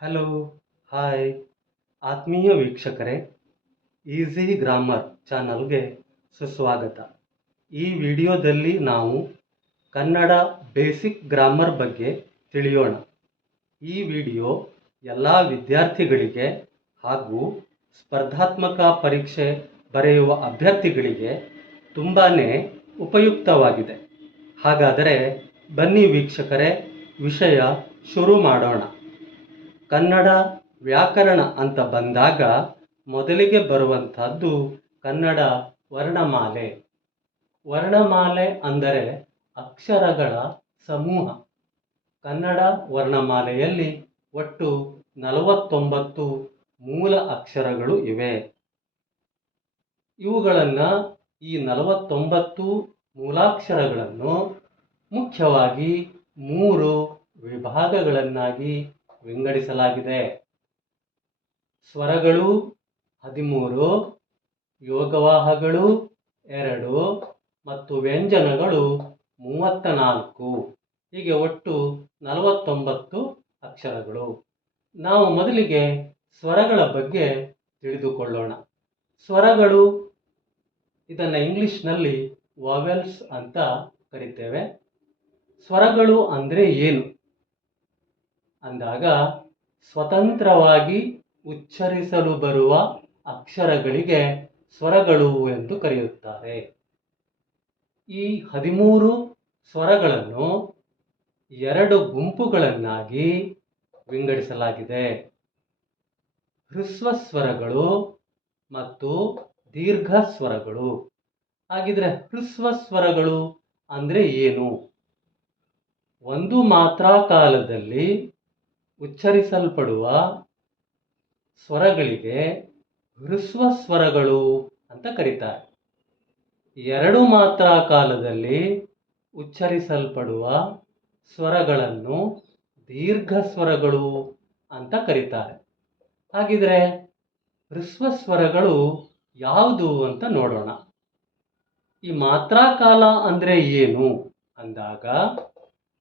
Hello, hi ಆತ್ಮೀಯ ವೀಕ್ಷಕರೇ, easy grammar ಚಾನಲ್ಗೆ ಸುಸ್ವಾಗತ. ಈ ವಿಡಿಯೋದಲ್ಲಿ ನಾವು ಕನ್ನಡ ಬೇಸಿಕ್ ಗ್ರಾಮರ್ ಬಗ್ಗೆ ತಿಳಿಯೋಣ. ಈ ವಿಡಿಯೋ ಎಲ್ಲ ವಿದ್ಯಾರ್ಥಿಗಳಿಗೆ ಹಾಗೂ ಸ್ಪರ್ಧಾತ್ಮಕ ಪರೀಕ್ಷೆ ಬರೆಯುವ ಅಭ್ಯರ್ಥಿಗಳಿಗೆ ತುಂಬಾ ಉಪಯುಕ್ತವಾಗಿದೆ. ಹಾಗಾದರೆ ಬನ್ನಿ ವೀಕ್ಷಕರೇ, ವಿಷಯ ಶುರು ಮಾಡೋಣ. ಕನ್ನಡ ವ್ಯಾಕರಣ ಅಂತ ಬಂದಾಗ ಮೊದಲಿಗೆ ಬರುವಂತಹದ್ದು ಕನ್ನಡ ವರ್ಣಮಾಲೆ. ವರ್ಣಮಾಲೆ ಅಂದರೆ ಅಕ್ಷರಗಳ ಸಮೂಹ. ಕನ್ನಡ ವರ್ಣಮಾಲೆಯಲ್ಲಿ ಒಟ್ಟು 49 ಮೂಲ ಅಕ್ಷರಗಳು ಇವೆ. ಈ 49 ಮೂಲಾಕ್ಷರಗಳನ್ನು ಮುಖ್ಯವಾಗಿ 3 ವಿಭಾಗಗಳನ್ನಾಗಿ ವಿಂಗಡಿಸಲಾಗಿದೆ. ಸ್ವರಗಳು 13, ಯೋಗವಾಹಗಳು 2 ಮತ್ತು ವ್ಯಂಜನಗಳು 34. ಹೀಗೆ ಒಟ್ಟು 49 ಅಕ್ಷರಗಳು. ನಾವು ಮೊದಲಿಗೆ ಸ್ವರಗಳ ಬಗ್ಗೆ ತಿಳಿದುಕೊಳ್ಳೋಣ. ಸ್ವರಗಳು, ಇದನ್ನು ಇಂಗ್ಲಿಷ್ನಲ್ಲಿ ವಾವೆಲ್ಸ್ ಅಂತ ಕರಿತೇವೆ. ಸ್ವರಗಳು ಅಂದರೆ ಏನು ಅಂದಾಗ, ಸ್ವತಂತ್ರವಾಗಿ ಉಚ್ಚರಿಸಲು ಬರುವ ಅಕ್ಷರಗಳಿಗೆ ಸ್ವರಗಳು ಎಂದು ಕರೆಯುತ್ತಾರೆ. ಈ 13 ಸ್ವರಗಳನ್ನು 2 ಗುಂಪುಗಳನ್ನಾಗಿ ವಿಂಗಡಿಸಲಾಗಿದೆ: ಹ್ರಸ್ವ ಸ್ವರಗಳು ಮತ್ತು ದೀರ್ಘ ಸ್ವರಗಳು. ಹಾಗಿದ್ರೆ ಹ್ರಸ್ವ ಸ್ವರಗಳು ಅಂದರೆ ಏನು? ಒಂದು ಮಾತ್ರಾ ಕಾಲದಲ್ಲಿ ಉಚ್ಚರಿಸಲ್ಪಡುವ ಸ್ವರಗಳಿಗೆ ಹ್ರಸ್ವ ಸ್ವರಗಳು ಅಂತ ಕರೀತಾರೆ. 2 ಮಾತ್ರಾ ಕಾಲದಲ್ಲಿ ಉಚ್ಚರಿಸಲ್ಪಡುವ ಸ್ವರಗಳನ್ನು ದೀರ್ಘ ಸ್ವರಗಳು ಅಂತ ಕರೀತಾರೆ. ಹಾಗಿದ್ರೆ ಹ್ರಸ್ವ ಸ್ವರಗಳು ಯಾವುದು ಅಂತ ನೋಡೋಣ. ಈ ಮಾತ್ರಾ ಕಾಲ ಅಂದರೆ ಏನು ಅಂದಾಗ,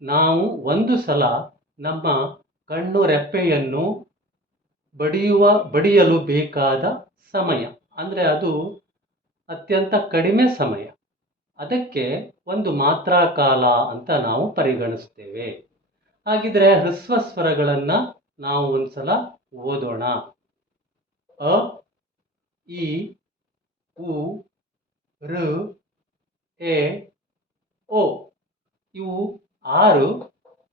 ನಾವು ಒಂದು ಸಲ ನಮ್ಮ ಕಣ್ಣು ರೆಪ್ಪೆಯನ್ನು ಬಡಿಯಲು ಬೇಕಾದ ಸಮಯ, ಅಂದರೆ ಅದು ಅತ್ಯಂತ ಕಡಿಮೆ ಸಮಯ, ಅದಕ್ಕೆ ಒಂದು ಮಾತ್ರಾ ಕಾಲ ಅಂತ ನಾವು ಪರಿಗಣಿಸ್ತೇವೆ. ಹಾಗಿದ್ರೆ ಹ್ರಸ್ವ ಸ್ವರಗಳನ್ನು ನಾವು ಒಂದ್ಸಲ ಓದೋಣ. ಅ, ಇ, ಉ, ಋ, ಎ, ಓ. ಇವು 6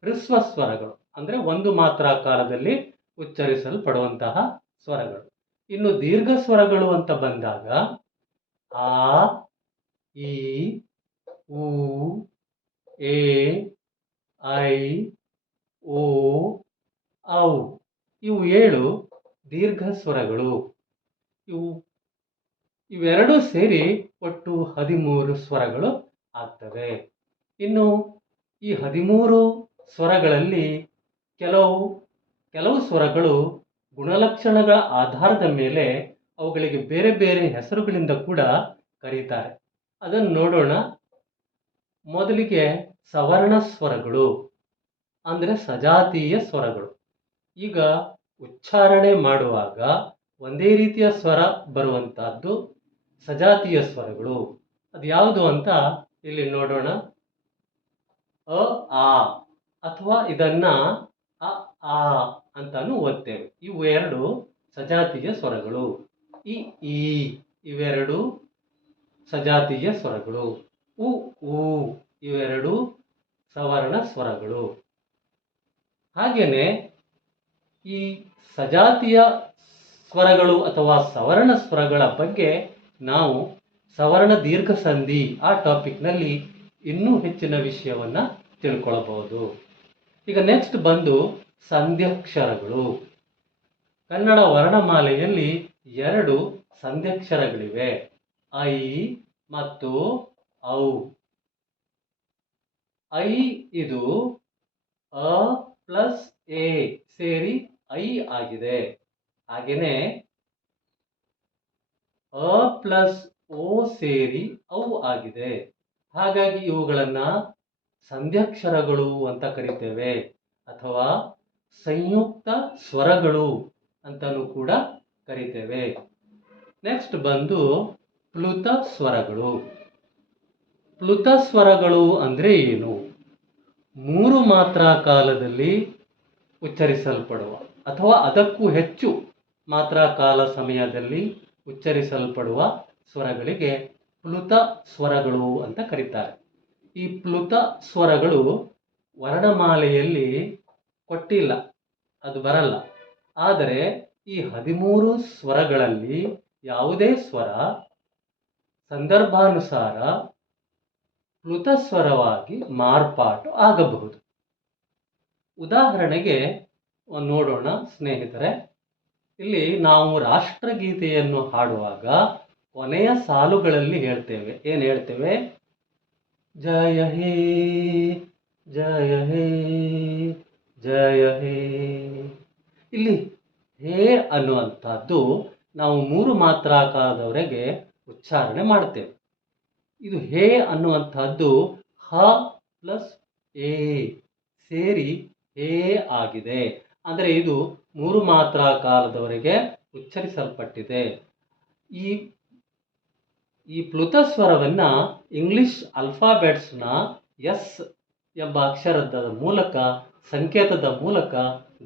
ಹ್ರಸ್ವ ಸ್ವರಗಳು, ಅಂದರೆ ಒಂದು ಮಾತ್ರಾ ಕಾಲದಲ್ಲಿ ಉಚ್ಚರಿಸಲ್ಪಡುವಂತಹ ಸ್ವರಗಳು. ಇನ್ನು ದೀರ್ಘ ಸ್ವರಗಳು ಅಂತ ಬಂದಾಗ ಆ, ಈ, ಉ, ಎ, ಐ, ಓ, ಔ. ಇವು 7 ದೀರ್ಘ ಸ್ವರಗಳು. ಇವೆರಡೂ ಸೇರಿ ಒಟ್ಟು 13 ಸ್ವರಗಳು ಆಗ್ತವೆ. ಇನ್ನು ಈ 13 ಸ್ವರಗಳಲ್ಲಿ ಕೆಲವು ಸ್ವರಗಳು ಗುಣಲಕ್ಷಣಗಳ ಆಧಾರದ ಮೇಲೆ ಅವುಗಳಿಗೆ ಬೇರೆ ಬೇರೆ ಹೆಸರುಗಳಿಂದ ಕೂಡ ಕರೀತಾರೆ. ಅದನ್ನು ನೋಡೋಣ. ಮೊದಲಿಗೆ ಸವರ್ಣ ಸ್ವರಗಳು ಅಂದರೆ ಸಜಾತೀಯ ಸ್ವರಗಳು. ಈಗ ಉಚ್ಚಾರಣೆ ಮಾಡುವಾಗ ಒಂದೇ ರೀತಿಯ ಸ್ವರ ಬರುವಂತಹದ್ದು ಸಜಾತೀಯ ಸ್ವರಗಳು. ಅದು ಯಾವುದು ಅಂತ ಇಲ್ಲಿ ನೋಡೋಣ. ಅ, ಆ, ಅಥವಾ ಇದನ್ನ ಅ, ಆ ಅಂತಾನು ಓದ್ತೇವೆ. ಇವು 2 ಸಜಾತೀಯ ಸ್ವರಗಳು. ಇ, ಈ ಇವೆರಡು ಸಜಾತೀಯ ಸ್ವರಗಳು. ಉ, ಊ ಇವೆರಡು ಸವರ್ಣ ಸ್ವರಗಳು. ಹಾಗೇನೆ ಈ ಸಜಾತೀಯ ಸ್ವರಗಳು ಅಥವಾ ಸವರ್ಣ ಸ್ವರಗಳ ಬಗ್ಗೆ ನಾವು ಸವರ್ಣ ದೀರ್ಘ ಸಂಧಿ ಆ ಟಾಪಿಕ್ನಲ್ಲಿ ಇನ್ನೂ ಹೆಚ್ಚಿನ ವಿಷಯವನ್ನ ತಿಳ್ಕೊಳ್ಬಹುದು. ಈಗ ನೆಕ್ಸ್ಟ್ ಬಂದು ಸಂಧ್ಯಕ್ಷರಗಳು. ಕನ್ನಡ ವರ್ಣಮಾಲೆಯಲ್ಲಿ 2 ಸಂಧ್ಯಕ್ಷರಗಳಿವೆ, ಐ ಮತ್ತು ಔ. ಐ ಇದು ಅ ಪ್ಲಸ್ ಎ ಸೇರಿ ಐ ಆಗಿದೆ. ಹಾಗೇನೆ ಅ ಪ್ಲಸ್ ಓ ಸೇರಿ ಔ ಆಗಿದೆ. ಹಾಗಾಗಿ ಇವುಗಳನ್ನ ಸಂಧ್ಯಕ್ಷರಗಳು ಅಂತ ಕರಿತೇವೆ ಅಥವಾ ಸಂಯುಕ್ತ ಸ್ವರಗಳು ಅಂತಲೂ ಕೂಡ ಕರಿತೇವೆ. ನೆಕ್ಸ್ಟ್ ಬಂದು ಪ್ಲುತ ಸ್ವರಗಳು. ಪ್ಲುತ ಸ್ವರಗಳು ಅಂದರೆ ಏನು? 3 ಮಾತ್ರಾ ಕಾಲದಲ್ಲಿ ಉಚ್ಚರಿಸಲ್ಪಡುವ ಅಥವಾ ಅದಕ್ಕೂ ಹೆಚ್ಚು ಮಾತ್ರಾ ಕಾಲ ಸಮಯದಲ್ಲಿ ಉಚ್ಚರಿಸಲ್ಪಡುವ ಸ್ವರಗಳಿಗೆ ಪ್ಲುತ ಸ್ವರಗಳು ಅಂತ ಕರೀತಾರೆ. ಈ ಪ್ಲುತ ಸ್ವರಗಳು ವರ್ಣಮಾಲೆಯಲ್ಲಿ ಕೊಟ್ಟಿಲ್ಲ, ಅದು ಬರಲ್ಲ. ಆದರೆ ಈ 13 ಸ್ವರಗಳಲ್ಲಿ ಯಾವುದೇ ಸ್ವರ ಸಂದರ್ಭಾನುಸಾರ ಪ್ಲುತ ಸ್ವರವಾಗಿ ಮಾರ್ಪಾಟು ಆಗಬಹುದು. ಉದಾಹರಣೆಗೆ ನೋಡೋಣ ಸ್ನೇಹಿತರೆ. ಇಲ್ಲಿ ನಾವು ರಾಷ್ಟ್ರಗೀತೆಯನ್ನು ಹಾಡುವಾಗ ಕೊನೆಯ ಸಾಲುಗಳಲ್ಲಿ ಹೇಳ್ತೇವೆ. ಏನು ಹೇಳ್ತೇವೆ? ಜಯ ಹೇ ಜಯ ಹೇ ಜಯ ಹೇ. ಇಲ್ಲಿ ಹೇ ಅನ್ನುವಂಥದ್ದು ನಾವು 3 ಮಾತ್ರಾ ಕಾಲದವರೆಗೆ ಉಚ್ಚಾರಣೆ ಮಾಡ್ತೇವೆ. ಇದು ಹೇ ಅನ್ನುವಂಥದ್ದು ಹ ಪ್ಲಸ್ ಎ ಸೇರಿ ಹೇ ಆಗಿದೆ. ಅಂದರೆ ಇದು 3 ಮಾತ್ರಾ ಕಾಲದವರೆಗೆ ಉಚ್ಚರಿಸಲ್ಪಟ್ಟಿದೆ. ಈ ಪ್ಲುತ ಸ್ವರವನ್ನು ಇಂಗ್ಲಿಷ್ ಅಲ್ಫಾಬೆಟ್ಸ್ನ ಎಸ್ ಎಂಬ ಅಕ್ಷರದ ಮೂಲಕ, ಸಂಕೇತದ ಮೂಲಕ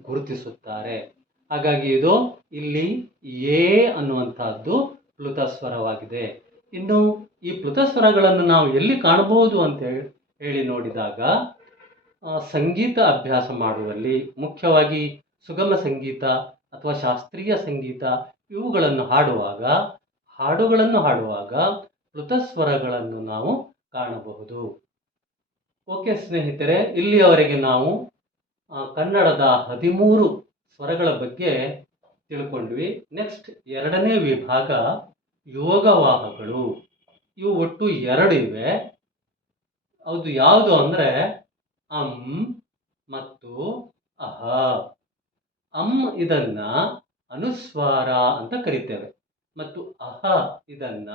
ಗುರುತಿಸುತ್ತಾರೆ. ಹಾಗಾಗಿ ಇದು ಇಲ್ಲಿ ಎ ಅನ್ನುವಂಥದ್ದು ಪ್ಲುತ ಸ್ವರವಾಗಿದೆ. ಇನ್ನು ಈ ಪ್ಲುತ ಸ್ವರಗಳನ್ನು ನಾವು ಎಲ್ಲಿ ಕಾಣಬಹುದು ಅಂತ ಹೇಳಿ ನೋಡಿದಾಗ ಸಂಗೀತ ಅಭ್ಯಾಸ ಮಾಡುವಲ್ಲಿ, ಮುಖ್ಯವಾಗಿ ಸುಗಮ ಸಂಗೀತ ಅಥವಾ ಶಾಸ್ತ್ರೀಯ ಸಂಗೀತ ಇವುಗಳನ್ನು ಹಾಡುಗಳನ್ನು ಹಾಡುವಾಗ ಪ್ಲುತ ಸ್ವರಗಳನ್ನು ನಾವು ಕಾಣಬಹುದು. ಓಕೆ ಸ್ನೇಹಿತರೆ, ಇಲ್ಲಿಯವರೆಗೆ ನಾವು ಕನ್ನಡದ 13 ಸ್ವರಗಳ ಬಗ್ಗೆ ತಿಳ್ಕೊಂಡ್ವಿ. ನೆಕ್ಸ್ಟ್ 2ನೇ ವಿಭಾಗ ಯೋಗವಾಹಗಳು. ಇವು ಒಟ್ಟು 2 ಇವೆ. ಅದು ಯಾವುದು ಅಂದರೆ ಅಂ ಮತ್ತು ಅಹ. ಅಂ ಇದನ್ನ ಅನುಸ್ವಾರ ಅಂತ ಕರಿತೇವೆ ಮತ್ತು ಅಹ ಇದನ್ನ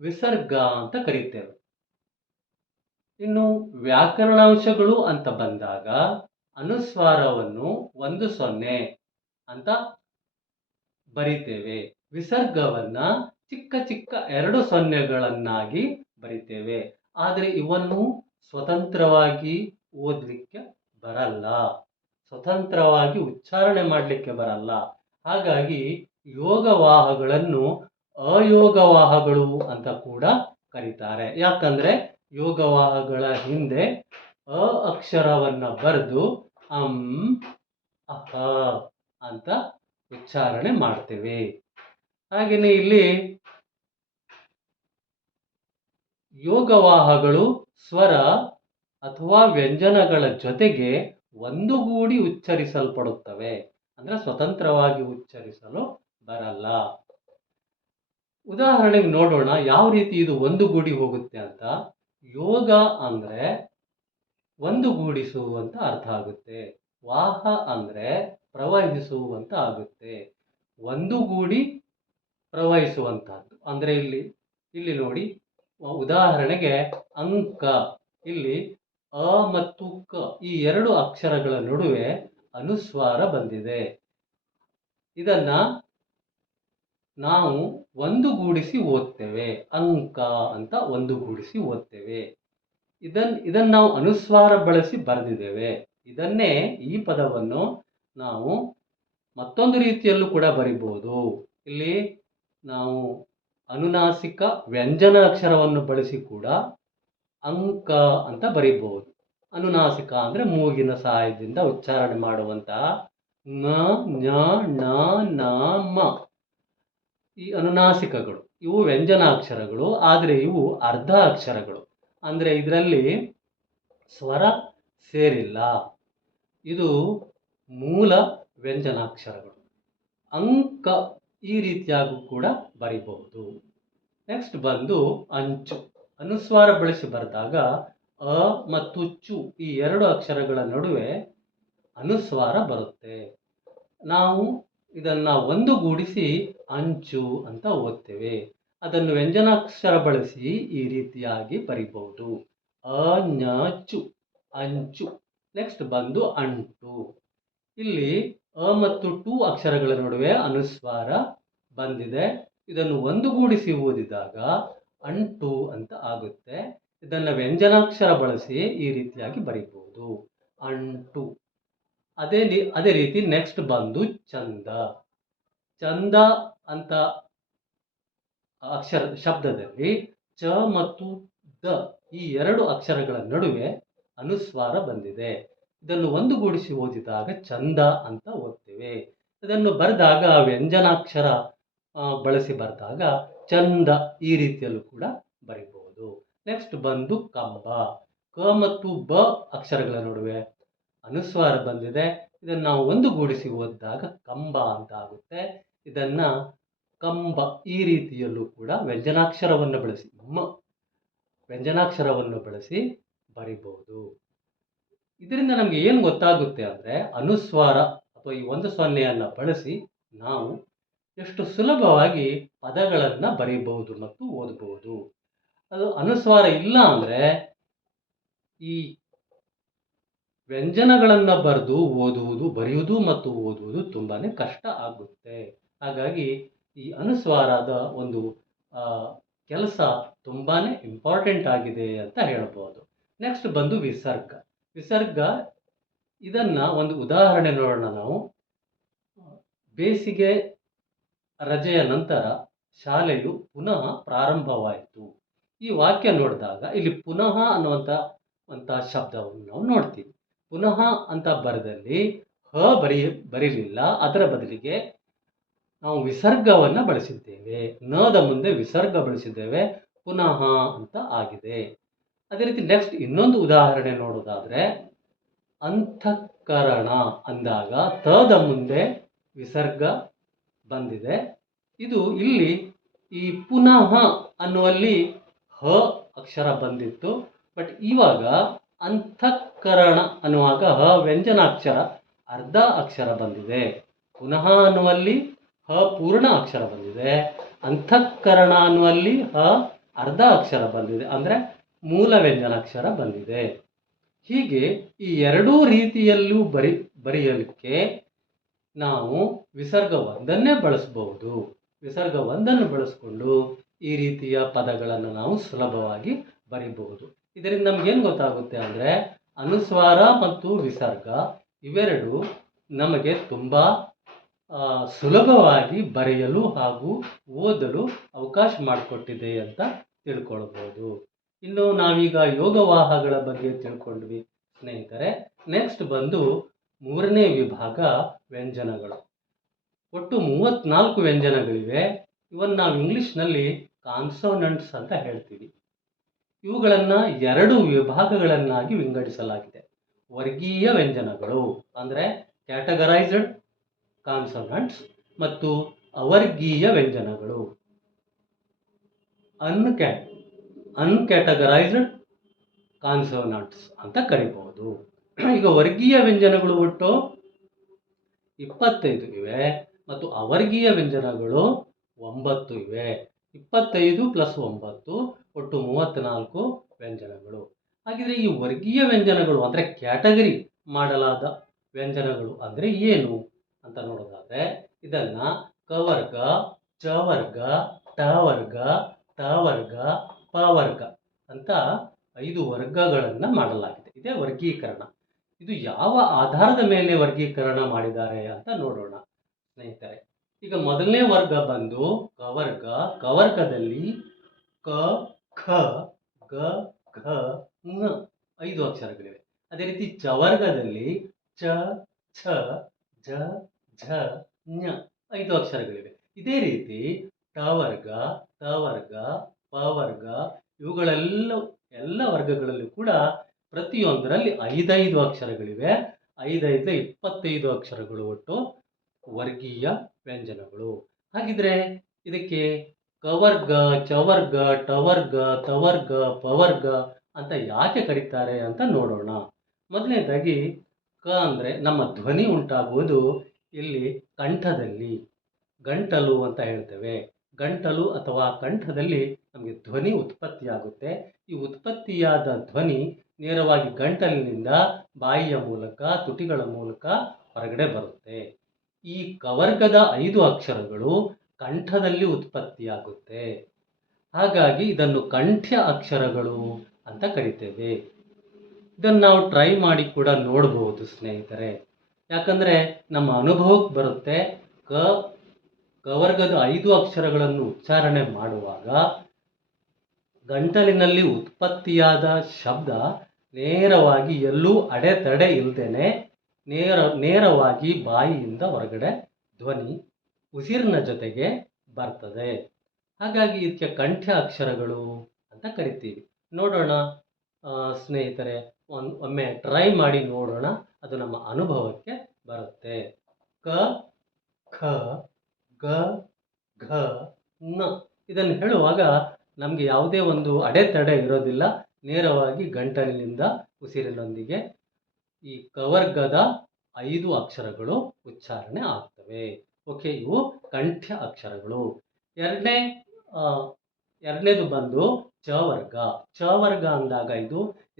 ವಿಸರ್ಗ ಅಂತ ಕರಿತೇವೆ. ಇನ್ನು ವ್ಯಾಕರಣಾಂಶಗಳು ಅಂತ ಬಂದಾಗ ಅನುಸ್ವಾರವನ್ನು 1-0 ಅಂತ ಬರಿತೇವೆ. ವಿಸರ್ಗವನ್ನ ಚಿಕ್ಕ ಚಿಕ್ಕ 2 ಸೊನ್ನೆಗಳನ್ನಾಗಿ ಬರಿತೇವೆ. ಆದರೆ ಇವನ್ನು ಸ್ವತಂತ್ರವಾಗಿ ಓದಲಿಕ್ಕೆ ಬರಲ್ಲ, ಸ್ವತಂತ್ರವಾಗಿ ಉಚ್ಚಾರಣೆ ಮಾಡಲಿಕ್ಕೆ ಬರಲ್ಲ. ಹಾಗಾಗಿ ಯೋಗವಾಹಗಳನ್ನು ಅಯೋಗವಾಹಗಳು ಅಂತ ಕೂಡ ಕರೀತಾರೆ. ಯಾಕಂದ್ರೆ ಯೋಗವಾಹಗಳ ಹಿಂದೆ ಅ ಅಕ್ಷರವನ್ನ ಬರೆದು ಅಂ ಅಹ ಅಂತ ಉಚ್ಚಾರಣೆ ಮಾಡ್ತೇವೆ. ಹಾಗೆಯೇ ಇಲ್ಲಿ ಯೋಗವಾಹಗಳು ಸ್ವರ ಅಥವಾ ವ್ಯಂಜನಗಳ ಜೊತೆಗೆ ಒಂದುಗೂಡಿ ಉಚ್ಚರಿಸಲ್ಪಡುತ್ತವೆ. ಅಂದ್ರೆ ಸ್ವತಂತ್ರವಾಗಿ ಉಚ್ಚರಿಸಲು ಬರಲ್ಲ. ಉದಾಹರಣೆಗೆ ನೋಡೋಣ ಯಾವ ರೀತಿ ಇದು ಒಂದುಗೂಡಿ ಹೋಗುತ್ತೆ ಅಂತ. ಯೋಗ ಅಂದ್ರೆ ಒಂದುಗೂಡಿಸು ಅಂತ ಅರ್ಥ ಆಗುತ್ತೆ. ವಾಹ ಅಂದ್ರೆ ಪ್ರವಹಿಸು ಅಂತ ಆಗುತ್ತೆ. ಒಂದುಗೂಡಿ ಪ್ರವಹಿಸುವಂತಹದ್ದು ಅಂದ್ರೆ ಇಲ್ಲಿ ನೋಡಿ, ಉದಾಹರಣೆಗೆ ಅಂಕ. ಇಲ್ಲಿ ಅ ಮತ್ತು ಕ ಈ 2 ಅಕ್ಷರಗಳ ನಡುವೆ ಅನುಸ್ವಾರ ಬಂದಿದೆ. ಇದನ್ನ ನಾವು ಒಂದುಗೂಡಿಸಿ ಓದ್ತೇವೆ. ಅಂಕ ಅಂತ ಒಂದುಗೂಡಿಸಿ ಓದ್ತೇವೆ. ಇದನ್ನ ನಾವು ಅನುಸ್ವಾರ ಬಳಸಿ ಬರೆದಿದ್ದೇವೆ. ಇದನ್ನೇ, ಈ ಪದವನ್ನು ನಾವು ಮತ್ತೊಂದು ರೀತಿಯಲ್ಲೂ ಕೂಡ ಬರಿಬಹುದು. ಇಲ್ಲಿ ನಾವು ಅನುನಾಸಿಕ ವ್ಯಂಜನ ಅಕ್ಷರವನ್ನು ಬಳಸಿ ಕೂಡ ಅಂಕ ಅಂತ ಬರಿಬಹುದು. ಅನುನಾಸಿಕ ಅಂದ್ರೆ ಮೂಗಿನ ಸಹಾಯದಿಂದ ಉಚ್ಚಾರಣೆ ಮಾಡುವಂತಹ ನ, ಞ, ಣ, ನ, ಮ ಈ ಅನುನಾಸಿಕಗಳು. ಇವು ವ್ಯಂಜನಾಕ್ಷರಗಳು, ಆದರೆ ಇವು ಅರ್ಧ ಅಕ್ಷರಗಳು. ಅಂದ್ರೆ ಇದರಲ್ಲಿ ಸ್ವರ ಸೇರಿಲ್ಲ. ಇದು ಮೂಲ ವ್ಯಂಜನಾಕ್ಷರಗಳು. ಅಂಕ ಈ ರೀತಿಯಾಗೂ ಕೂಡ ಬರಿಬಹುದು. ನೆಕ್ಸ್ಟ್ ಬಂದು ಅಂಚು. ಅನುಸ್ವಾರ ಬಳಸಿ ಬರೆದಾಗ ಅ ಮತ್ತು ಚು ಈ 2 ಅಕ್ಷರಗಳ ನಡುವೆ ಅನುಸ್ವಾರ ಬರುತ್ತೆ. ನಾವು ಇದನ್ನ ಒಂದುಗೂಡಿಸಿ ಅಂಚು ಅಂತ ಓದ್ತೇವೆ. ಅದನ್ನು ವ್ಯಂಜನಾಕ್ಷರ ಬಳಸಿ ಈ ರೀತಿಯಾಗಿ ಬರಿಬಹುದು. ಅ ಞ ಚು ಅಂಚು. ನೆಕ್ಸ್ಟ್ ಬಂದು ಅಂಟು. ಇಲ್ಲಿ ಅ ಮತ್ತು ಟು ಅಕ್ಷರಗಳ ನಡುವೆ ಅನುಸ್ವಾರ ಬಂದಿದೆ. ಇದನ್ನು ಒಂದುಗೂಡಿಸಿ ಓದಿದಾಗ ಅಂಟು ಅಂತ ಆಗುತ್ತೆ. ಇದನ್ನು ವ್ಯಂಜನಾಕ್ಷರ ಬಳಸಿ ಈ ರೀತಿಯಾಗಿ ಬರೀಬಹುದು, ಅಂಟು. ಅದೇ ರೀತಿ ನೆಕ್ಸ್ಟ್ ಬಂದು ಚಂದ. ಚಂದ ಅಂತ ಅಕ್ಷರ ಶಬ್ದದಲ್ಲಿ ಚ ಮತ್ತು ದ ಈ ಎರಡು ಅಕ್ಷರಗಳ ನಡುವೆ ಅನುಸ್ವಾರ ಬಂದಿದೆ. ಇದನ್ನು ಒಂದುಗೂಡಿಸಿ ಓದಿದಾಗ ಚಂದ ಅಂತ ಓದ್ತೇವೆ. ಇದನ್ನು ಬರೆದಾಗ ವ್ಯಂಜನಾಕ್ಷರ ಬಳಸಿ ಬರೆದಾಗ ಚಂದ ಈ ರೀತಿಯಲ್ಲೂ ಕೂಡ ಬರೀಬಹುದು. ನೆಕ್ಸ್ಟ್ ಬಂದು ಕಂಬ. ಕ ಮತ್ತು ಬ ಅಕ್ಷರಗಳ ನಡುವೆ ಅನುಸ್ವಾರ ಬಂದಿದೆ. ಇದನ್ನು ನಾವು ಒಂದುಗೂಡಿಸಿ ಓದಿದಾಗ ಕಂಬ ಅಂತ ಆಗುತ್ತೆ. ಇದನ್ನ ಕಂಬ ಈ ರೀತಿಯಲ್ಲೂ ಕೂಡ ವ್ಯಂಜನಾಕ್ಷರವನ್ನು ಬಳಸಿ ಬರಿಬಹುದು. ಇದರಿಂದ ನಮಗೆ ಏನು ಗೊತ್ತಾಗುತ್ತೆ ಅಂದರೆ ಅನುಸ್ವಾರ ಅಥವಾ ಈ ಒಂದು ಸೊನ್ನೆಯನ್ನು ಬಳಸಿ ನಾವು ಎಷ್ಟು ಸುಲಭವಾಗಿ ಪದಗಳನ್ನು ಬರೀಬಹುದು ಮತ್ತು ಓದಬಹುದು. ಅದು ಅನುಸ್ವಾರ ಇಲ್ಲ ಅಂದರೆ ಈ ವ್ಯಂಜನಗಳನ್ನು ಬರೆಯುವುದು ಮತ್ತು ಓದುವುದು ತುಂಬಾನೇ ಕಷ್ಟ ಆಗುತ್ತೆ. ಹಾಗಾಗಿ ಈ ಅನುಸ್ವಾರದ ಒಂದು ಕೆಲಸ ತುಂಬಾನೇ ಇಂಪಾರ್ಟೆಂಟ್ ಆಗಿದೆ ಅಂತ ಹೇಳ್ಬೋದು. ನೆಕ್ಸ್ಟ್ ಬಂದು ವಿಸರ್ಗ. ವಿಸರ್ಗ ಇದನ್ನ ಒಂದು ಉದಾಹರಣೆ ನೋಡೋಣ ನಾವು. ಬೇಸಿಗೆ ರಜೆಯ ನಂತರ ಶಾಲೆಯು ಪುನಃ ಪ್ರಾರಂಭವಾಯಿತು. ಈ ವಾಕ್ಯ ನೋಡಿದಾಗ ಇಲ್ಲಿ ಪುನಃ ಅನ್ನುವಂಥ ಶಬ್ದವನ್ನು ನಾವು ನೋಡ್ತೀವಿ. ಪುನಃ ಅಂತ ಬರೆದಲ್ಲಿ ಬರೀಲಿಲ್ಲ, ಅದರ ಬದಲಿಗೆ ನಾವು ವಿಸರ್ಗವನ್ನು ಬಳಸಿದ್ದೇವೆ. ನದ ಮುಂದೆ ವಿಸರ್ಗ ಬಳಸಿದ್ದೇವೆ, ಪುನಃ ಅಂತ ಆಗಿದೆ. ಅದೇ ರೀತಿ ನೆಕ್ಸ್ಟ್ ಇನ್ನೊಂದು ಉದಾಹರಣೆ ನೋಡೋದಾದ್ರೆ ಅಂತಃಕರಣ ಅಂದಾಗ ತದ ಮುಂದೆ ವಿಸರ್ಗ ಬಂದಿದೆ. ಇದು ಇಲ್ಲಿ ಈ ಪುನಃ ಅನ್ನುವಲ್ಲಿ ಹ ಅಕ್ಷರ ಬಂದಿತ್ತು. ಬಟ್ ಇವಾಗ ಅಂತಃಕರಣ ಅನ್ನುವಾಗ ಹ ವ್ಯಂಜನಾಕ್ಷರ ಅರ್ಧ ಅಕ್ಷರ ಬಂದಿದೆ. ಪುನಃ ಅನ್ನುವಲ್ಲಿ ಹ ಪೂರ್ಣ ಅಕ್ಷರ ಬಂದಿದೆ. ಅಂತಃಕರಣ ಅನ್ನುವಲ್ಲಿ ಹ ಅರ್ಧ ಅಕ್ಷರ ಬಂದಿದೆ, ಅಂದರೆ ಮೂಲ ವ್ಯಂಜನಾಕ್ಷರ ಬಂದಿದೆ. ಹೀಗೆ ಈ ಎರಡೂ ರೀತಿಯಲ್ಲೂ ಬರೆಯಲಿಕ್ಕೆ ನಾವು ವಿಸರ್ಗ ಒಂದನ್ನೇ ಬಳಸಬಹುದು. ವಿಸರ್ಗ ಒಂದನ್ನು ಬಳಸಿಕೊಂಡು ಈ ರೀತಿಯ ಪದಗಳನ್ನು ನಾವು ಸುಲಭವಾಗಿ ಬರೀಬಹುದು. ಇದರಿಂದ ನಮಗೇನು ಗೊತ್ತಾಗುತ್ತೆ ಅಂದರೆ ಅನುಸ್ವಾರ ಮತ್ತು ವಿಸರ್ಗ ಇವೆರಡು ನಮಗೆ ತುಂಬ ಸುಲಭವಾಗಿ ಬರೆಯಲು ಹಾಗೂ ಓದಲು ಅವಕಾಶ ಮಾಡಿಕೊಟ್ಟಿದೆ ಅಂತ ತಿಳ್ಕೊಳ್ಬೋದು. ಇನ್ನು ನಾವೀಗ ಯೋಗವಾಹಗಳ ಬಗ್ಗೆ ತಿಳ್ಕೊಂಡ್ವಿ ಸ್ನೇಹಿತರೆ. ನೆಕ್ಸ್ಟ್ ಬಂದು ಮೂರನೇ ವಿಭಾಗ ವ್ಯಂಜನಗಳು. ಒಟ್ಟು 34 ವ್ಯಂಜನಗಳಿವೆ. ಇವನ್ನ ನಾವು ಇಂಗ್ಲಿಷ್ನಲ್ಲಿ ಕಾನ್ಸೋನೆಂಟ್ಸ್ ಅಂತ ಹೇಳ್ತೀವಿ. ಇವುಗಳನ್ನು 2 ವಿಭಾಗಗಳನ್ನಾಗಿ ವಿಂಗಡಿಸಲಾಗಿದೆ. ವರ್ಗೀಯ ವ್ಯಂಜನಗಳು ಅಂದರೆ ಕ್ಯಾಟಗರೈಸ್ಡ್ ಕಾನ್ಸೋನೆಂಟ್ಸ್ ಮತ್ತು ಅವರ್ಗೀಯ ವ್ಯಂಜನಗಳು ಅನ್ಕ್ಯಾಟಗರೈಸ್ಡ್ ಕಾನ್ಸೋನೆಂಟ್ಸ್ ಅಂತ ಕರಿಬಹುದು. ಈಗ ವರ್ಗೀಯ ವ್ಯಂಜನಗಳು ಒಟ್ಟು 25 ಇವೆ ಮತ್ತು ಅವರ್ಗೀಯ ವ್ಯಂಜನಗಳು 9 ಇವೆ. 25 + 9 ಒಟ್ಟು 34 ವ್ಯಂಜನಗಳು. ಹಾಗಿದ್ರೆ ಈ ವರ್ಗೀಯ ವ್ಯಂಜನಗಳು ಅಂದರೆ ಕ್ಯಾಟಗರಿ ಮಾಡಲಾದ ವ್ಯಂಜನಗಳು ಅಂದರೆ ಏನು ಅಂತ ನೋಡೋದಾದ್ರೆ ಇದನ್ನ ಕವರ್ಗ, ಚವರ್ಗ, ಟವರ್ಗ, ತವರ್ಗ, ಪವರ್ಗ ಅಂತ 5 ವರ್ಗಗಳನ್ನು ಮಾಡಲಾಗಿದೆ. ಇದೇ ವರ್ಗೀಕರಣ. ಇದು ಯಾವ ಆಧಾರದ ಮೇಲೆ ವರ್ಗೀಕರಣ ಮಾಡಿದ್ದಾರೆ ಅಂತ ನೋಡೋಣ ಸ್ನೇಹಿತರೆ. ಈಗ ಮೊದಲನೇ ವರ್ಗ ಬಂದು ಕವರ್ಗ. ಕವರ್ಗದಲ್ಲಿ ಕ, ಖ, ಗ, ಘ, ಞ 5 ಅಕ್ಷರಗಳಿವೆ. ಅದೇ ರೀತಿ ಚವರ್ಗದಲ್ಲಿ ಚ, ಛ, ಜ, ಝ, ಞ 5 ಅಕ್ಷರಗಳಿವೆ. ಇದೇ ರೀತಿ ಟವರ್ಗ, ತವರ್ಗ, ಪವರ್ಗ ಎಲ್ಲ ವರ್ಗಗಳಲ್ಲೂ ಕೂಡ ಪ್ರತಿಯೊಂದರಲ್ಲಿ 5 ಅಕ್ಷರಗಳಿವೆ. 5 25 ಅಕ್ಷರಗಳು ಒಟ್ಟು ವರ್ಗೀಯ ವ್ಯಂಜನಗಳು. ಹಾಗಿದ್ರೆ ಇದಕ್ಕೆ ಕವರ್ಗ, ಚವರ್ಗ, ಟವರ್ಗ, ತವರ್ಗ, ಪವರ್ಗ ಅಂತ ಯಾಕೆ ಕರೀತಾರೆ ಅಂತ ನೋಡೋಣ. ಮೊದಲನೇದಾಗಿ ಕ ಅಂದರೆ ನಮ್ಮ ಧ್ವನಿ ಉಂಟಾಗುವುದು ಇಲ್ಲಿ ಕಂಠದಲ್ಲಿ, ಗಂಟಲು ಅಂತ ಹೇಳ್ತೇವೆ. ಗಂಟಲು ಅಥವಾ ಕಂಠದಲ್ಲಿ ನಮಗೆ ಧ್ವನಿ ಉತ್ಪತ್ತಿಯಾಗುತ್ತೆ. ಈ ಉತ್ಪತ್ತಿಯಾದ ಧ್ವನಿ ನೇರವಾಗಿ ಗಂಟಲಿನಿಂದ ಬಾಯಿಯ ಮೂಲಕ ತುಟಿಗಳ ಮೂಲಕ ಹೊರಗಡೆ ಬರುತ್ತೆ. ಈ ಕವರ್ಗದ 5 ಅಕ್ಷರಗಳು ಕಂಠದಲ್ಲಿ ಉತ್ಪತ್ತಿಯಾಗುತ್ತೆ. ಹಾಗಾಗಿ ಇದನ್ನು ಕಂಠ್ಯ ಅಕ್ಷರಗಳು ಅಂತ ಕರಿತೇವೆ. ಇದನ್ನು ನಾವು ಟ್ರೈ ಮಾಡಿ ಕೂಡ ನೋಡಬಹುದು ಸ್ನೇಹಿತರೆ. ಯಾಕಂದರೆ ನಮ್ಮ ಅನುಭವಕ್ಕೆ ಬರುತ್ತೆ. ಕವರ್ಗದ 5 ಅಕ್ಷರಗಳನ್ನು ಉಚ್ಚಾರಣೆ ಮಾಡುವಾಗ ಗಂಟಲಿನಲ್ಲಿ ಉತ್ಪತ್ತಿಯಾದ ಶಬ್ದ ನೇರವಾಗಿ ಎಲ್ಲೂ ಅಡೆತಡೆ ಇಲ್ಲದೇನೆ ನೇರವಾಗಿ ಬಾಯಿಯಿಂದ ಹೊರಗಡೆ ಧ್ವನಿ ಉಸಿರಿನ ಜೊತೆಗೆ ಬರ್ತದೆ. ಹಾಗಾಗಿ ಇದಕ್ಕೆ ಕಂಠ್ಯ ಅಕ್ಷರಗಳು ಅಂತ ಕರಿತೀವಿ. ನೋಡೋಣ ಸ್ನೇಹಿತರೆ, ಒಮ್ಮೆ ಟ್ರೈ ಮಾಡಿ ನೋಡೋಣ, ಅದು ನಮ್ಮ ಅನುಭವಕ್ಕೆ ಬರುತ್ತೆ. ಕ, ಖ, ಗ, ಘ, ನ ಇದನ್ನು ಹೇಳುವಾಗ ನಮಗೆ ಯಾವುದೇ ಒಂದು ಅಡೆತಡೆ ಇರೋದಿಲ್ಲ. ನೇರವಾಗಿ ಗಂಟಲಿನಿಂದ ಉಸಿರಿನೊಂದಿಗೆ ಈ ಕವರ್ಗದ 5 ಅಕ್ಷರಗಳು ಉಚ್ಚಾರಣೆ ಆಗ್ತವೆ. ಓಕೆ, ಇವು ಕಂಠ್ಯ ಅಕ್ಷರಗಳು. ಎರಡನೇದು ಬಂದು ಚವರ್ಗ. ಚವರ್ಗ ಅಂದಾಗ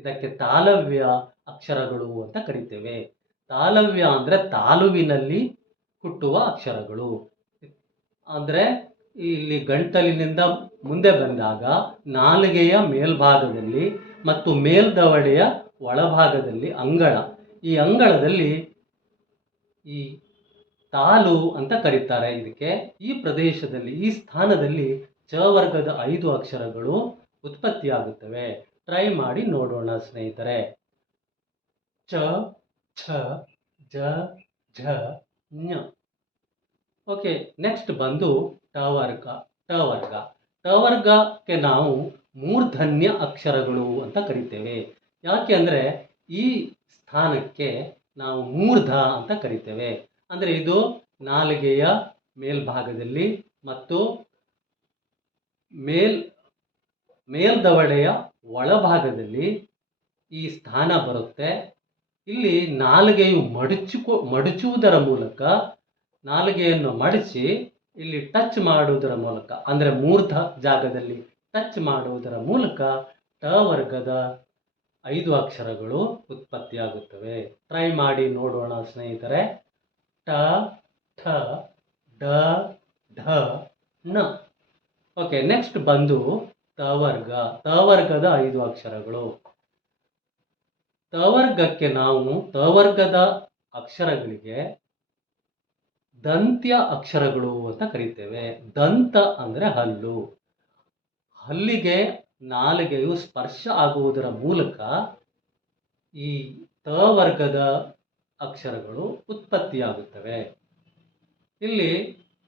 ಇದಕ್ಕೆ ತಾಲವ್ಯ ಅಕ್ಷರಗಳು ಅಂತ ಕರಿತೇವೆ. ತಾಲವ್ಯ ಅಂದರೆ ತಾಲುವಿನಲ್ಲಿ ಹುಟ್ಟುವ ಅಕ್ಷರಗಳು. ಅಂದರೆ ಇಲ್ಲಿ ಗಂಟಲಿನಿಂದ ಮುಂದೆ ಬಂದಾಗ ನಾಲಿಗೆಯ ಮೇಲ್ಭಾಗದಲ್ಲಿ ಮತ್ತು ಮೇಲ್ದವಡೆಯ ಒಳಭಾಗದಲ್ಲಿ ಈ ಅಂಗಳದಲ್ಲಿ ಈ ತಾಲು ಅಂತ ಕರೀತಾರೆ ಇದಕ್ಕೆ. ಈ ಪ್ರದೇಶದಲ್ಲಿ, ಈ ಸ್ಥಾನದಲ್ಲಿ ಚವರ್ಗದ 5 ಅಕ್ಷರಗಳು ಉತ್ಪತ್ತಿಯಾಗುತ್ತವೆ. ಟ್ರೈ ಮಾಡಿ ನೋಡೋಣ ಸ್ನೇಹಿತರೆ. ಚ, ಛ, ಜ, ಝ, ಞ. ಓಕೆ, ನೆಕ್ಸ್ಟ್ ಬಂದು ಟವರ್ಗ. ಟವರ್ಗಕ್ಕೆ ನಾವು ಮೂರ್ಧನ್ಯ ಅಕ್ಷರಗಳು ಅಂತ ಕರಿತೇವೆ. ಯಾಕೆ ಅಂದರೆ ಈ ಸ್ಥಾನಕ್ಕೆ ನಾವು ಮೂರ್ಧ ಅಂತ ಕರಿತೇವೆ. ಅಂದರೆ ಇದು ನಾಲಿಗೆಯ ಮೇಲ್ಭಾಗದಲ್ಲಿ ಮತ್ತು ಮೇಲ್ದವಡೆಯ ಒಳಭಾಗದಲ್ಲಿ ಈ ಸ್ಥಾನ ಬರುತ್ತೆ. ಇಲ್ಲಿ ನಾಲಿಗೆಯು ಮಡಚುವುದರ ಮೂಲಕ, ನಾಲಿಗೆಯನ್ನು ಮಡಚಿ ಇಲ್ಲಿ ಟಚ್ ಮಾಡುವುದರ ಮೂಲಕ, ಅಂದರೆ ಮೂರ್ಧ ಜಾಗದಲ್ಲಿ ಟಚ್ ಮಾಡುವುದರ ಮೂಲಕ ಟವರ್ಗದ 5 ಅಕ್ಷರಗಳು ಉತ್ಪತ್ತಿಯಾಗುತ್ತವೆ. ಟ್ರೈ ಮಾಡಿ ನೋಡೋಣ ಸ್ನೇಹಿತರೆ. ಟ, ಠ, ಡ, ಢ, ಣ. ಓಕೆ, ನೆಕ್ಸ್ಟ್ ಬಂದು ತವರ್ಗ. ತವರ್ಗದ 5 ಅಕ್ಷರಗಳು. ತವರ್ಗಕ್ಕೆ ನಾವು ತವರ್ಗದ ಅಕ್ಷರಗಳಿಗೆ ದಂತ್ಯ ಅಕ್ಷರಗಳು ಅಂತ ಕರಿತೇವೆ. ದಂತ ಅಂದರೆ ಹಲ್ಲು. ಹಲ್ಲಿಗೆ ನಾಲಿಗೆಯು ಸ್ಪರ್ಶ ಆಗುವುದರ ಮೂಲಕ ಈ ತವರ್ಗದ ಅಕ್ಷರಗಳು ಉತ್ಪತ್ತಿಯಾಗುತ್ತವೆ. ಇಲ್ಲಿ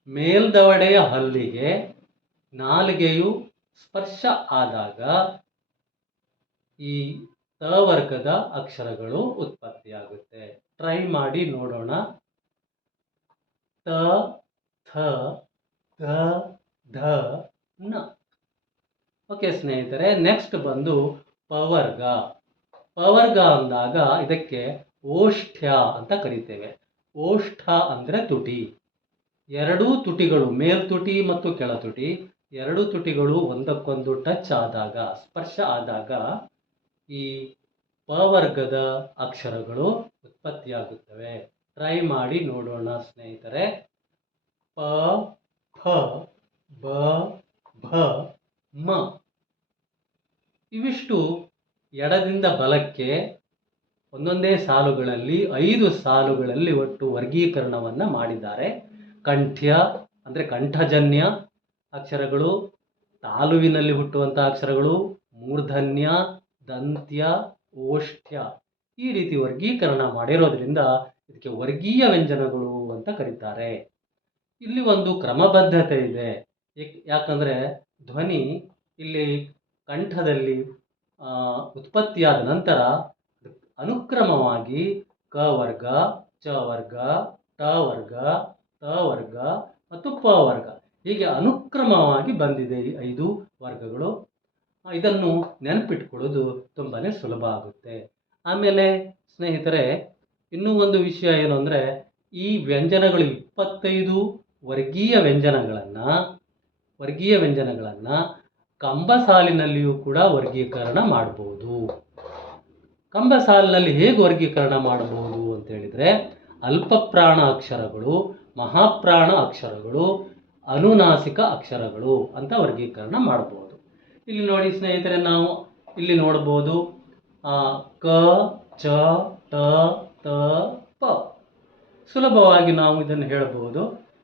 ಮೇಲ್ದವಡೆಯ ಹಲ್ಲಿಗೆ ನಾಲಿಗೆಯು ಸ್ಪರ್ಶ ಆದಾಗ ಈ ತವರ್ಗದ ಅಕ್ಷರಗಳು ಉತ್ಪತ್ತಿಯಾಗುತ್ತೆ. ಟ್ರೈ ಮಾಡಿ ನೋಡೋಣ. ತ, ಥ, ಗ, ಧ, ನ. ಓಕೆ ಸ್ನೇಹಿತರೆ, ನೆಕ್ಸ್ಟ್ ಬಂದು ಪವರ್ಗ. ಪವರ್ಗ ಅಂದಾಗ ಇದಕ್ಕೆ ಓಷ್ಠ್ಯ ಅಂತ ಕರಿತೇವೆ. ಓಷ್ಠ ಅಂದರೆ ತುಟಿ. ಎರಡೂ ತುಟಿಗಳು, ಮೇಲ್ತುಟಿ ಮತ್ತು ಕೆಳತುಟಿ, ಎರಡೂ ತುಟಿಗಳು ಒಂದಕ್ಕೊಂದು ಟಚ್ ಆದಾಗ, ಸ್ಪರ್ಶ ಆದಾಗ ಈ ಪವರ್ಗದ ಅಕ್ಷರಗಳು ಉತ್ಪತ್ತಿಯಾಗುತ್ತವೆ. ಟ್ರೈ ಮಾಡಿ ನೋಡೋಣ ಸ್ನೇಹಿತರೆ. ಪ, ಫ, ಬ, ಭ, ಮ. ಇವಿಷ್ಟು ಎಡದಿಂದ ಬಲಕ್ಕೆ ಒಂದೊಂದೇ ಸಾಲುಗಳಲ್ಲಿ 5 ಸಾಲುಗಳಲ್ಲಿ ಒಟ್ಟು ವರ್ಗೀಕರಣವನ್ನು ಮಾಡಿದ್ದಾರೆ. ಕಂಠ್ಯ ಅಂದರೆ ಕಂಠಜನ್ಯ ಅಕ್ಷರಗಳು, ತಾಲುವಿನಲ್ಲಿ ಹುಟ್ಟುವಂಥ ಅಕ್ಷರಗಳು, ಮೂರ್ಧನ್ಯ, ದಂತ್ಯ, ಓಷ್ಠ್ಯ, ಈ ರೀತಿ ವರ್ಗೀಕರಣ ಮಾಡಿರೋದ್ರಿಂದ ಇದಕ್ಕೆ ವರ್ಗೀಯ ವ್ಯಂಜನಗಳು ಅಂತ ಕರೀತಾರೆ. ಇಲ್ಲಿ ಒಂದು ಕ್ರಮಬದ್ಧತೆ ಇದೆ. ಯಾಕಂದರೆ ಧ್ವನಿ ಇಲ್ಲಿ ಕಂಠದಲ್ಲಿ ಉತ್ಪತ್ತಿಯಾದ ನಂತರ ಅನುಕ್ರಮವಾಗಿ ಕ ವರ್ಗ, ಚ ವರ್ಗ, ಟ ವರ್ಗ, ತ ವರ್ಗ ಮತ್ತು ಪ ವರ್ಗ, ಹೀಗೆ ಅನುಕ್ರಮವಾಗಿ ಬಂದಿದೆ ಈ 5 ವರ್ಗಗಳು. ಇದನ್ನು ನೆನಪಿಟ್ಕೊಳ್ಳೋದು ತುಂಬಾ ಸುಲಭ ಆಗುತ್ತೆ. ಆಮೇಲೆ ಸ್ನೇಹಿತರೆ, ಇನ್ನೂ ಒಂದು ವಿಷಯ ಏನು ಅಂದರೆ, ಈ ವ್ಯಂಜನಗಳು 25 ವರ್ಗೀಯ ವ್ಯಂಜನಗಳನ್ನು ಕಂಬ ಸಾಲಿನಲ್ಲಿಯೂ ಕೂಡ ವರ್ಗೀಕರಣ ಮಾಡ್ಬೋದು. ಕಂಬ ಸಾಲಿನಲ್ಲಿ ಹೇಗೆ ವರ್ಗೀಕರಣ ಮಾಡಬಹುದು ಅಂತ ಹೇಳಿದ್ರೆ, ಅಲ್ಪ ಪ್ರಾಣ ಅಕ್ಷರಗಳು, ಮಹಾಪ್ರಾಣ ಅಕ್ಷರಗಳು, ಅನುನಾಸಿಕ ಅಕ್ಷರಗಳು ಅಂತ ವರ್ಗೀಕರಣ ಮಾಡಬಹುದು. ಇಲ್ಲಿ ನೋಡಿ ಸ್ನೇಹಿತರೆ, ನಾವು ಇಲ್ಲಿ ನೋಡಬಹುದು ಕ, ಚ, ಟ, ತ, ಪ. ಸುಲಭವಾಗಿ ನಾವು ಇದನ್ನು ಹೇಳಬಹುದು.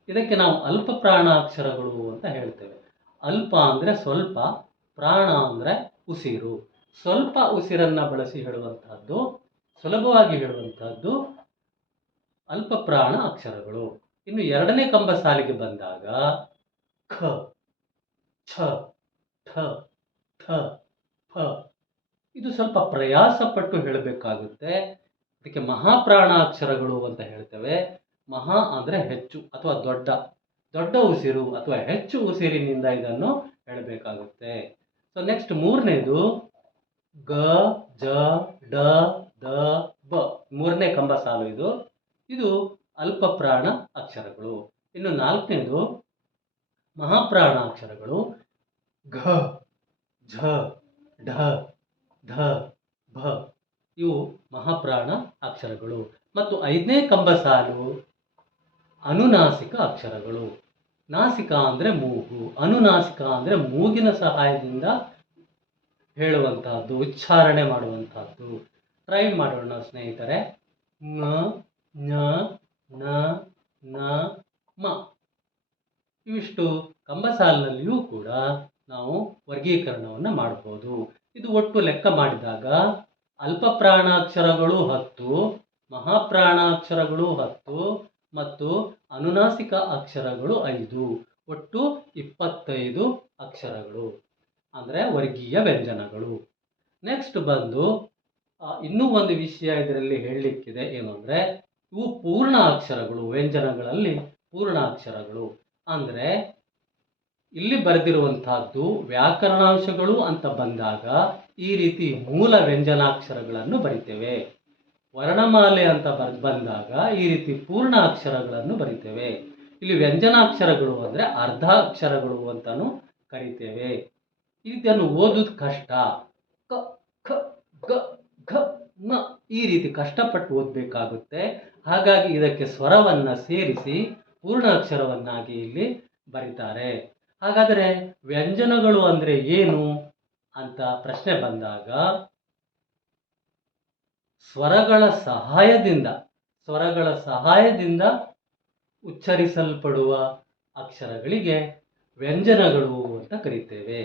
ಇದಕ್ಕೆ ನಾವು ಅಲ್ಪ ಪ್ರಾಣ ಅಕ್ಷರಗಳು ಅಂತ ಹೇಳ್ತೇವೆ. ಅಲ್ಪ ಅಂದರೆ ಸ್ವಲ್ಪ, ಪ್ರಾಣ ಅಂದರೆ ಉಸಿರು. ಸ್ವಲ್ಪ ಉಸಿರನ್ನ ಬಳಸಿ ಹೇಳುವಂತಹದ್ದು, ಸುಲಭವಾಗಿ ಹೇಳುವಂತಹದ್ದು ಅಲ್ಪ ಪ್ರಾಣ ಅಕ್ಷರಗಳು. ಇನ್ನು ಎರಡನೇ ಕಂಬ ಸಾಲಿಗೆ ಬಂದಾಗ ಖ, ಛ, ಠ, ಥ, ಫ. ಇದು ಸ್ವಲ್ಪ ಪ್ರಯಾಸ ಪಟ್ಟು ಹೇಳಬೇಕಾಗುತ್ತೆ. ಅದಕ್ಕೆ ಮಹಾಪ್ರಾಣ ಅಕ್ಷರಗಳು ಅಂತ ಹೇಳ್ತೇವೆ. ಮಹಾ ಅಂದರೆ ಹೆಚ್ಚು ಅಥವಾ ದೊಡ್ಡ, ದೊಡ್ಡ ಉಸಿರು ಅಥವಾ ಹೆಚ್ಚು ಉಸಿರಿನಿಂದ ಇದನ್ನು ಹೇಳಬೇಕಾಗುತ್ತೆ. ಸೊ ನೆಕ್ಸ್ಟ್ ಮೂರನೇದು ಗ, ಜ, ಡ, ದ, ಬ. ಮೂರನೇ ಕಂಬ ಸಾಲು ಇದು. ಇದು ಅಲ್ಪ ಪ್ರಾಣ ಅಕ್ಷರಗಳು. ಇನ್ನು ನಾಲ್ಕನೇದು ಮಹಾಪ್ರಾಣ ಅಕ್ಷರಗಳು ಘ, ಝ, ಢ, ಧ, ಭ. ಇವು ಮಹಾಪ್ರಾಣ ಅಕ್ಷರಗಳು. ಮತ್ತು ಐದನೇ ಕಂಬ ಸಾಲು ಅನುನಾಸಿಕ ಅಕ್ಷರಗಳು. ನಾಸಿಕ ಅಂದರೆ ಮೂಗು, ಅನುನಾಸಿಕ ಅಂದರೆ ಮೂಗಿನ ಸಹಾಯದಿಂದ ಹೇಳುವಂತಹದ್ದು, ಉಚ್ಚಾರಣೆ ಮಾಡುವಂತಹದ್ದು. ಟ್ರೈ ಮಾಡೋಣ ಸ್ನೇಹಿತರೆ. ನ, ಞ, ನ, ನ, ಮ. ಇವಿಷ್ಟು ಕಂಬ ಸಾಲಿನಲ್ಲಿಯೂ ಕೂಡ ನಾವು ವರ್ಗೀಕರಣವನ್ನು ಮಾಡಬಹುದು. ಇದು ಒಟ್ಟು ಲೆಕ್ಕ ಮಾಡಿದಾಗ ಅಲ್ಪ ಪ್ರಾಣಾಕ್ಷರಗಳು 10, ಮಹಾಪ್ರಾಣಾಕ್ಷರಗಳು 10 ಮತ್ತು ಅನುನಾಸಿಕ ಅಕ್ಷರಗಳು 5, ಒಟ್ಟು 25 ಅಕ್ಷರಗಳು ಅಂದರೆ ವರ್ಗೀಯ ವ್ಯಂಜನಗಳು. ನೆಕ್ಸ್ಟ್ ಬಂದು ಇನ್ನೂ ಒಂದು ವಿಷಯ ಇದರಲ್ಲಿ ಹೇಳಲಿಕ್ಕಿದೆ. ಏನು ಅಂದರೆ, ಇವು ಪೂರ್ಣ ಅಕ್ಷರಗಳು. ವ್ಯಂಜನಗಳಲ್ಲಿ ಪೂರ್ಣ ಅಕ್ಷರಗಳು ಅಂದರೆ ಇಲ್ಲಿ ಬರೆದಿರುವಂತಹದ್ದು ವ್ಯಾಕರಣಾಂಶಗಳು ಅಂತ ಬಂದಾಗ ಈ ರೀತಿ ಮೂಲ ವ್ಯಂಜನಾಕ್ಷರಗಳನ್ನು ಬರಿತೇವೆ. ವರ್ಣಮಾಲೆ ಅಂತ ಬಂದಾಗ ಈ ರೀತಿ ಪೂರ್ಣ ಅಕ್ಷರಗಳನ್ನು ಬರಿತೇವೆ. ಇಲ್ಲಿ ವ್ಯಂಜನಾಕ್ಷರಗಳು ಅಂದರೆ ಅರ್ಧ ಅಕ್ಷರಗಳು ಅಂತಾನು ಕರಿತೇವೆ. ಇದನ್ನು ಓದೋದು ಕಷ್ಟ. ಕ, ಖ, ಗ, ಘ, ನ ಈ ರೀತಿ ಕಷ್ಟಪಟ್ಟು ಓದಬೇಕಾಗುತ್ತೆ. ಹಾಗಾಗಿ ಇದಕ್ಕೆ ಸ್ವರವನ್ನು ಸೇರಿಸಿ ಪೂರ್ಣ ಅಕ್ಷರವನ್ನಾಗಿ ಇಲ್ಲಿ ಬರೀತಾರೆ. ಹಾಗಾದರೆ ವ್ಯಂಜನಗಳು ಅಂದರೆ ಏನು ಅಂತ ಪ್ರಶ್ನೆ ಬಂದಾಗ, ಸ್ವರಗಳ ಸಹಾಯದಿಂದ ಉಚ್ಚರಿಸಲ್ಪಡುವ ಅಕ್ಷರಗಳಿಗೆ ವ್ಯಂಜನಗಳು ಅಂತ ಕರೀತೇವೆ.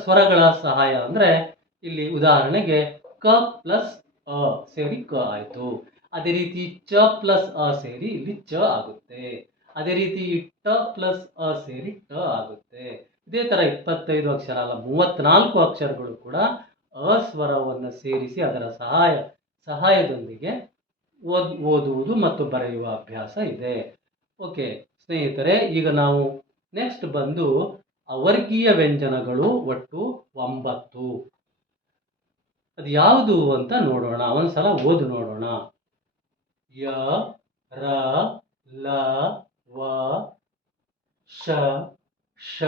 ಸ್ವರಗಳ ಸಹಾಯ ಅಂದರೆ ಇಲ್ಲಿ ಉದಾಹರಣೆಗೆ ಕ ಪ್ಲಸ್ ಅ ಸೇರಿ ಕ ಆಯಿತು. ಅದೇ ರೀತಿ ಚ ಪ್ಲಸ್ ಅ ಸೇರಿ ಇಲ್ಲಿ ಚ ಆಗುತ್ತೆ. ಅದೇ ರೀತಿ ಟ ಪ್ಲಸ್ ಅ ಸೇರಿ ಟ ಆಗುತ್ತೆ. ಇದೇ ಥರ 25 ಅಕ್ಷರ ಅಲ್ಲ, 34 ಅಕ್ಷರಗಳು ಕೂಡ ಅಸ್ವರವನ್ನು ಸೇರಿಸಿ ಅದರ ಸಹಾಯದೊಂದಿಗೆ ಓದುವುದು ಮತ್ತು ಬರೆಯುವ ಅಭ್ಯಾಸ ಇದೆ. ಓಕೆ ಸ್ನೇಹಿತರೆ, ಈಗ ನಾವು ನೆಕ್ಸ್ಟ್ ಬಂದು ಅವರ್ಗೀಯ ವ್ಯಂಜನಗಳು ಒಟ್ಟು 9. ಅದು ಯಾವುದು ಅಂತ ನೋಡೋಣ. ಒಂದ್ಸಲ ಓದು ನೋಡೋಣ. ಯ, ರ, ಲ, ವ, ಶ, ಶ,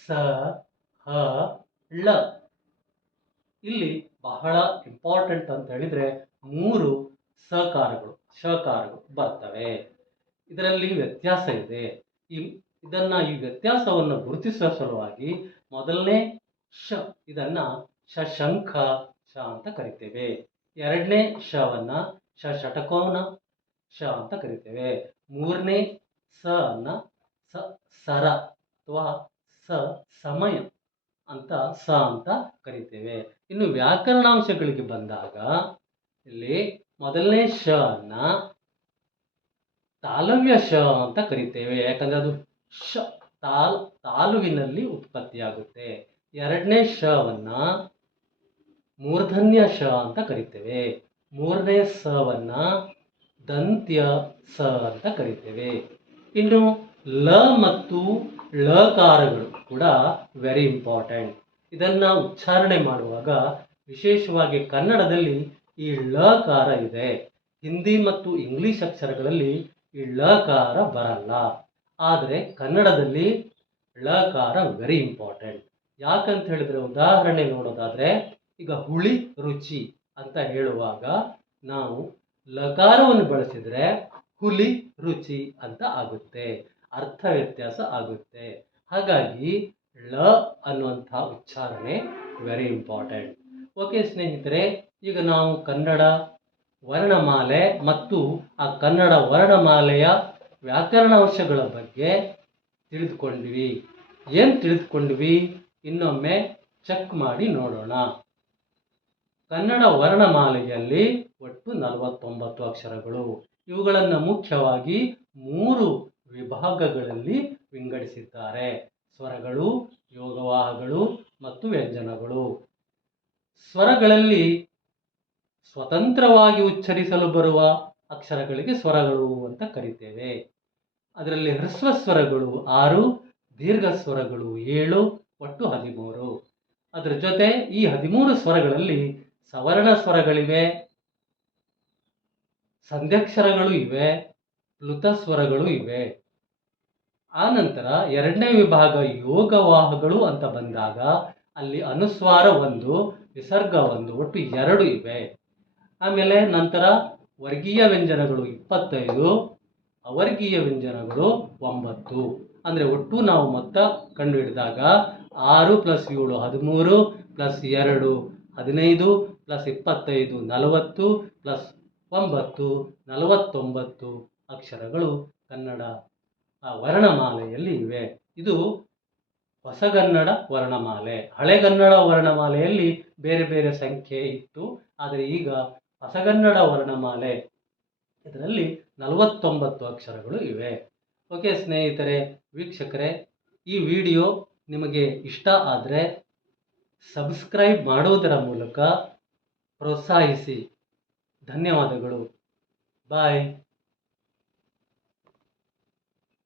ಸ, ಹ, ಳ. ಇಲ್ಲಿ ಬಹಳ ಇಂಪಾರ್ಟೆಂಟ್ ಅಂತ ಹೇಳಿದ್ರೆ 3 ಶಕಾರಗಳು ಬರ್ತವೆ. ಇದರಲ್ಲಿ ವ್ಯತ್ಯಾಸ ಇದೆ. ಈ ವ್ಯತ್ಯಾಸವನ್ನು ಗುರುತಿಸುವ ಸಲುವಾಗಿ ಮೊದಲನೇ ಶ ಇದನ್ನ ಶಶಂಖ ಶ ಅಂತ ಕರಿತೇವೆ. ಎರಡನೇ ಶವನ್ನ ಷಟಕೋನ ಶ ಅಂತ ಕರಿತೇವೆ. ಮೂರನೇ ಸ ಅನ್ನ ಸರ ಅಥವಾ ಸಮಯ ಅಂತ ಸ ಅಂತ ಕರಿತೇವೆ. ಇನ್ನು ವ್ಯಾಕರಣಾಂಶಗಳಿಗೆ ಬಂದಾಗ ಇಲ್ಲಿ ಮೊದಲನೇ ಶ ಅನ್ನ ತಾಲವ್ಯ ಶ ಅಂತ ಕರಿತೇವೆ. ಯಾಕಂದ್ರೆ ಅದು ಶ ತಾಲುವಿನಲ್ಲಿ ಉತ್ಪತ್ತಿಯಾಗುತ್ತೆ. ಎರಡನೇ ಶವನ್ನ ಮೂರ್ಧನ್ಯ ಶ ಅಂತ ಕರಿತೇವೆ. ಮೂರನೇ ಸವನ್ನ ದಂತ್ಯ ಸ ಅಂತ ಕರಿತೇವೆ. ಇನ್ನು ಲ ಮತ್ತು ಳಕಾರಗಳು ಕೂಡ ವೆರಿ ಇಂಪಾರ್ಟೆಂಟ್. ಇದನ್ನ ಉಚ್ಚಾರಣೆ ಮಾಡುವಾಗ ವಿಶೇಷವಾಗಿ ಕನ್ನಡದಲ್ಲಿ ಈ ಳಕಾರ ಇದೆ. ಹಿಂದಿ ಮತ್ತು ಇಂಗ್ಲಿಷ್ ಅಕ್ಷರಗಳಲ್ಲಿ ಈ ಳಕಾರ ಬರಲ್ಲ. ಆದರೆ ಕನ್ನಡದಲ್ಲಿ ಳಕಾರ ವೆರಿ ಇಂಪಾರ್ಟೆಂಟ್. ಯಾಕಂತ ಹೇಳಿದ್ರೆ, ಉದಾಹರಣೆ ನೋಡೋದಾದ್ರೆ, ಈಗ ಹುಳಿ ರುಚಿ ಅಂತ ಹೇಳುವಾಗ ನಾವು ಲಕಾರವನ್ನು ಬಳಸಿದರೆ ಹುಲಿ ರುಚಿ ಅಂತ ಆಗುತ್ತೆ, ಅರ್ಥ ವ್ಯತ್ಯಾಸ ಆಗುತ್ತೆ. ಹಾಗಾಗಿ ಳ ಅನ್ನುವಂಥ ಉಚ್ಚಾರಣೆ ವೆರಿ ಇಂಪಾರ್ಟೆಂಟ್. ಓಕೆ ಸ್ನೇಹಿತರೆ, ಈಗ ನಾವು ಕನ್ನಡ ವರ್ಣಮಾಲೆ ಮತ್ತು ಆ ಕನ್ನಡ ವರ್ಣಮಾಲೆಯ ವ್ಯಾಕರಣಾಂಶಗಳ ಬಗ್ಗೆ ತಿಳಿದುಕೊಂಡ್ವಿ. ಏನು ತಿಳಿದುಕೊಂಡ್ವಿ ಇನ್ನೊಮ್ಮೆ ಚೆಕ್ ಮಾಡಿ ನೋಡೋಣ. ಕನ್ನಡ ವರ್ಣಮಾಲೆಯಲ್ಲಿ ಒಟ್ಟು 49 ಅಕ್ಷರಗಳು. ಇವುಗಳನ್ನು ಮುಖ್ಯವಾಗಿ 3 ವಿಭಾಗಗಳಲ್ಲಿ ವಿಂಗಡಿಸಿದ್ದಾರೆ: ಸ್ವರಗಳು, ಯೋಗವಾಹಗಳು ಮತ್ತು ವ್ಯಂಜನಗಳು. ಸ್ವರಗಳಲ್ಲಿ ಸ್ವತಂತ್ರವಾಗಿ ಉಚ್ಚರಿಸಲು ಬರುವ ಅಕ್ಷರಗಳಿಗೆ ಸ್ವರಗಳು ಅಂತ ಕರಿತೇವೆ. ಅದರಲ್ಲಿ ಹ್ರಸ್ವ ಸ್ವರಗಳು 6, ದೀರ್ಘ ಸ್ವರಗಳು 7, ಒಟ್ಟು 13. ಅದರ ಜೊತೆ ಈ 13 ಸ್ವರಗಳಲ್ಲಿ ಸವರ್ಣ ಸ್ವರಗಳಿವೆ, ಸಂಧ್ಯಕ್ಷರಗಳು ಇವೆ, ಪ್ಲುತ ಸ್ವರಗಳು ಇವೆ. ಆ ನಂತರ ಎರಡನೇ ವಿಭಾಗ ಯೋಗವಾಹಗಳು ಅಂತ ಬಂದಾಗ ಅಲ್ಲಿ ಅನುಸ್ವಾರ 1, ವಿಸರ್ಗ 1, ಒಟ್ಟು 2 ಇವೆ. ಆಮೇಲೆ ನಂತರ ವರ್ಗೀಯ ವ್ಯಂಜನಗಳು 25, ಅವರ್ಗೀಯ ವ್ಯಂಜನಗಳು 9. ಅಂದರೆ ಒಟ್ಟು ನಾವು ಮೊತ್ತ ಕಂಡು ಹಿಡಿದಾಗ 6 + 7 13 + 2 15 + 25 40 + 9 49 ಅಕ್ಷರಗಳು ಕನ್ನಡ ವರ್ಣಮಾಲೆಯಲ್ಲಿ ಇವೆ. ಇದು ಹೊಸಗನ್ನಡ ವರ್ಣಮಾಲೆ. ಹಳೆಗನ್ನಡ ವರ್ಣಮಾಲೆಯಲ್ಲಿ ಬೇರೆ ಬೇರೆ ಸಂಖ್ಯೆ ಇತ್ತು, ಆದರೆ ಈಗ ಹೊಸಗನ್ನಡ ವರ್ಣಮಾಲೆ ಇದರಲ್ಲಿ 49 ಅಕ್ಷರಗಳು ಇವೆ. ಓಕೆ ಸ್ನೇಹಿತರೆ, ವೀಕ್ಷಕರೇ, ಈ ವಿಡಿಯೋ ನಿಮಗೆ ಇಷ್ಟ ಆದರೆ ಸಬ್ಸ್ಕ್ರೈಬ್ ಮಾಡುವುದರ ಮೂಲಕ ಪ್ರೋತ್ಸಾಹಿಸಿ. ಧನ್ಯವಾದಗಳು. ಬಾಯ್.